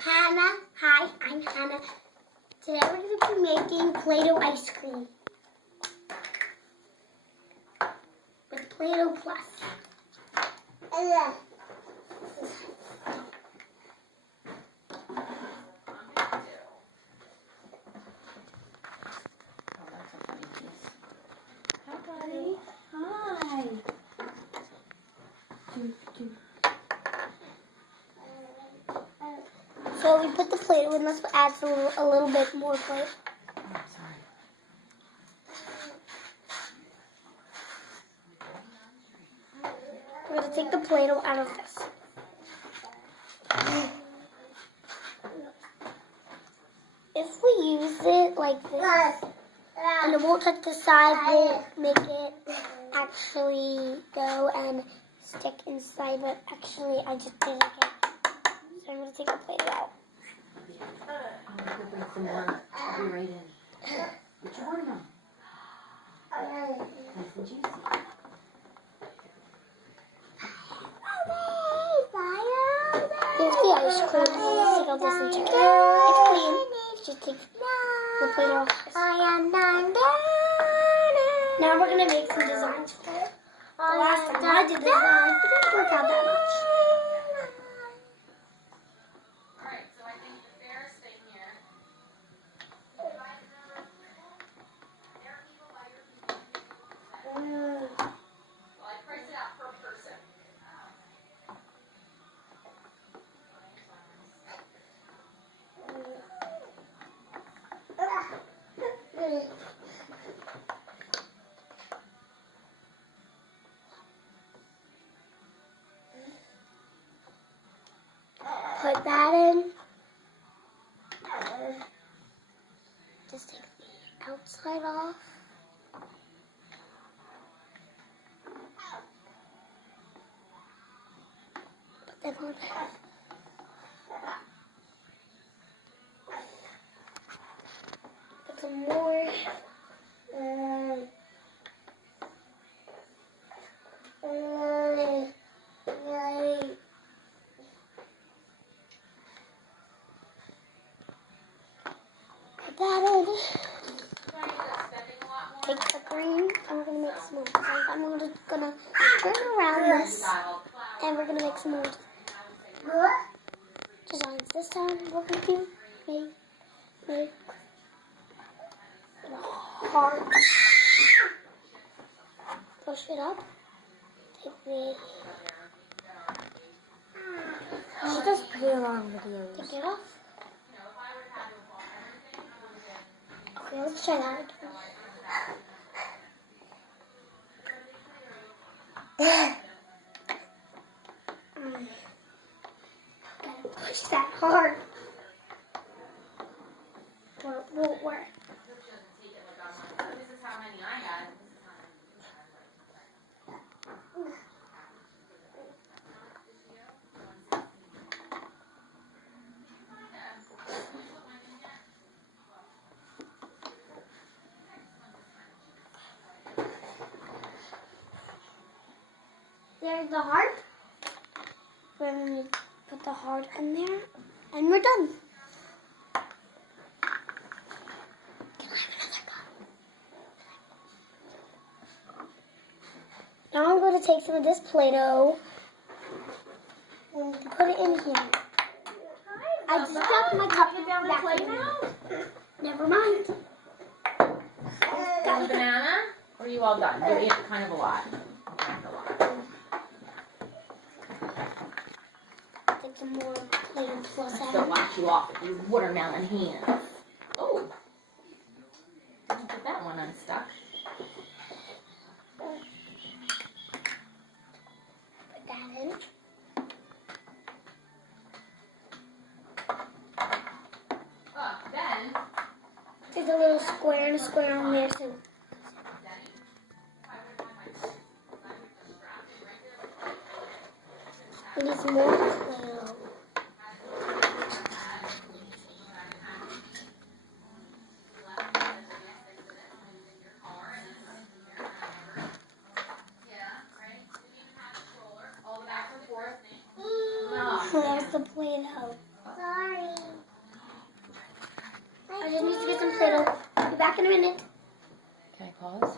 Hannah. Hi, I'm Hannah. Today we're going to be making Play-Doh ice cream with Play-Doh Plus. Hi. So we put the Play-Doh in. Let's add a little bit more Play-Doh. We're going to take the Play-Doh out of this. If we use it like this, and it won't touch the side, we'll make it actually go and stick inside, but actually I just didn't get it. So I'm going to take the Play-Doh out. I'm going to bring some more. I'll be right in. What you working on? Nice and juicy. Here's the ice cream. Let's take all this and check it out. It's clean. Just take the Play-Doh off. Now we're going to make some designs for it. The last time I did designs, it didn't work out that much. Alright, so I think the fairest thing here. Well, I priced it out per person. Put that in. Just take the outside off. Put them on. Put some more. Put that in. Take the green and we're going to make some more. I'm gonna turn around this and we're going to make some more designs. This time we're going to make a heart. Push it up. Take the... She does play along videos. Take it off. Okay, let's try that again. Gotta push that hard. Or it won't work. This is how many I had. There's the heart. We're going to put the heart in there. And we're done. Can I have another cup? Now I'm going to take some of this Play-Doh and put it in here. I just got my cup back in. Never mind. Got a banana? Or are you all done? You ate kind of a lot. Take some more Play-Doh Plus I still out. wash you off with your watermelon hands. Oh. Didn't get that one unstuck. Put that in. Then. There's a little square and a square on there too. We need some more Play-Doh. That was the Play-Doh. Sorry. I just need to get some Play-Doh. Be back in a minute. Can I pause?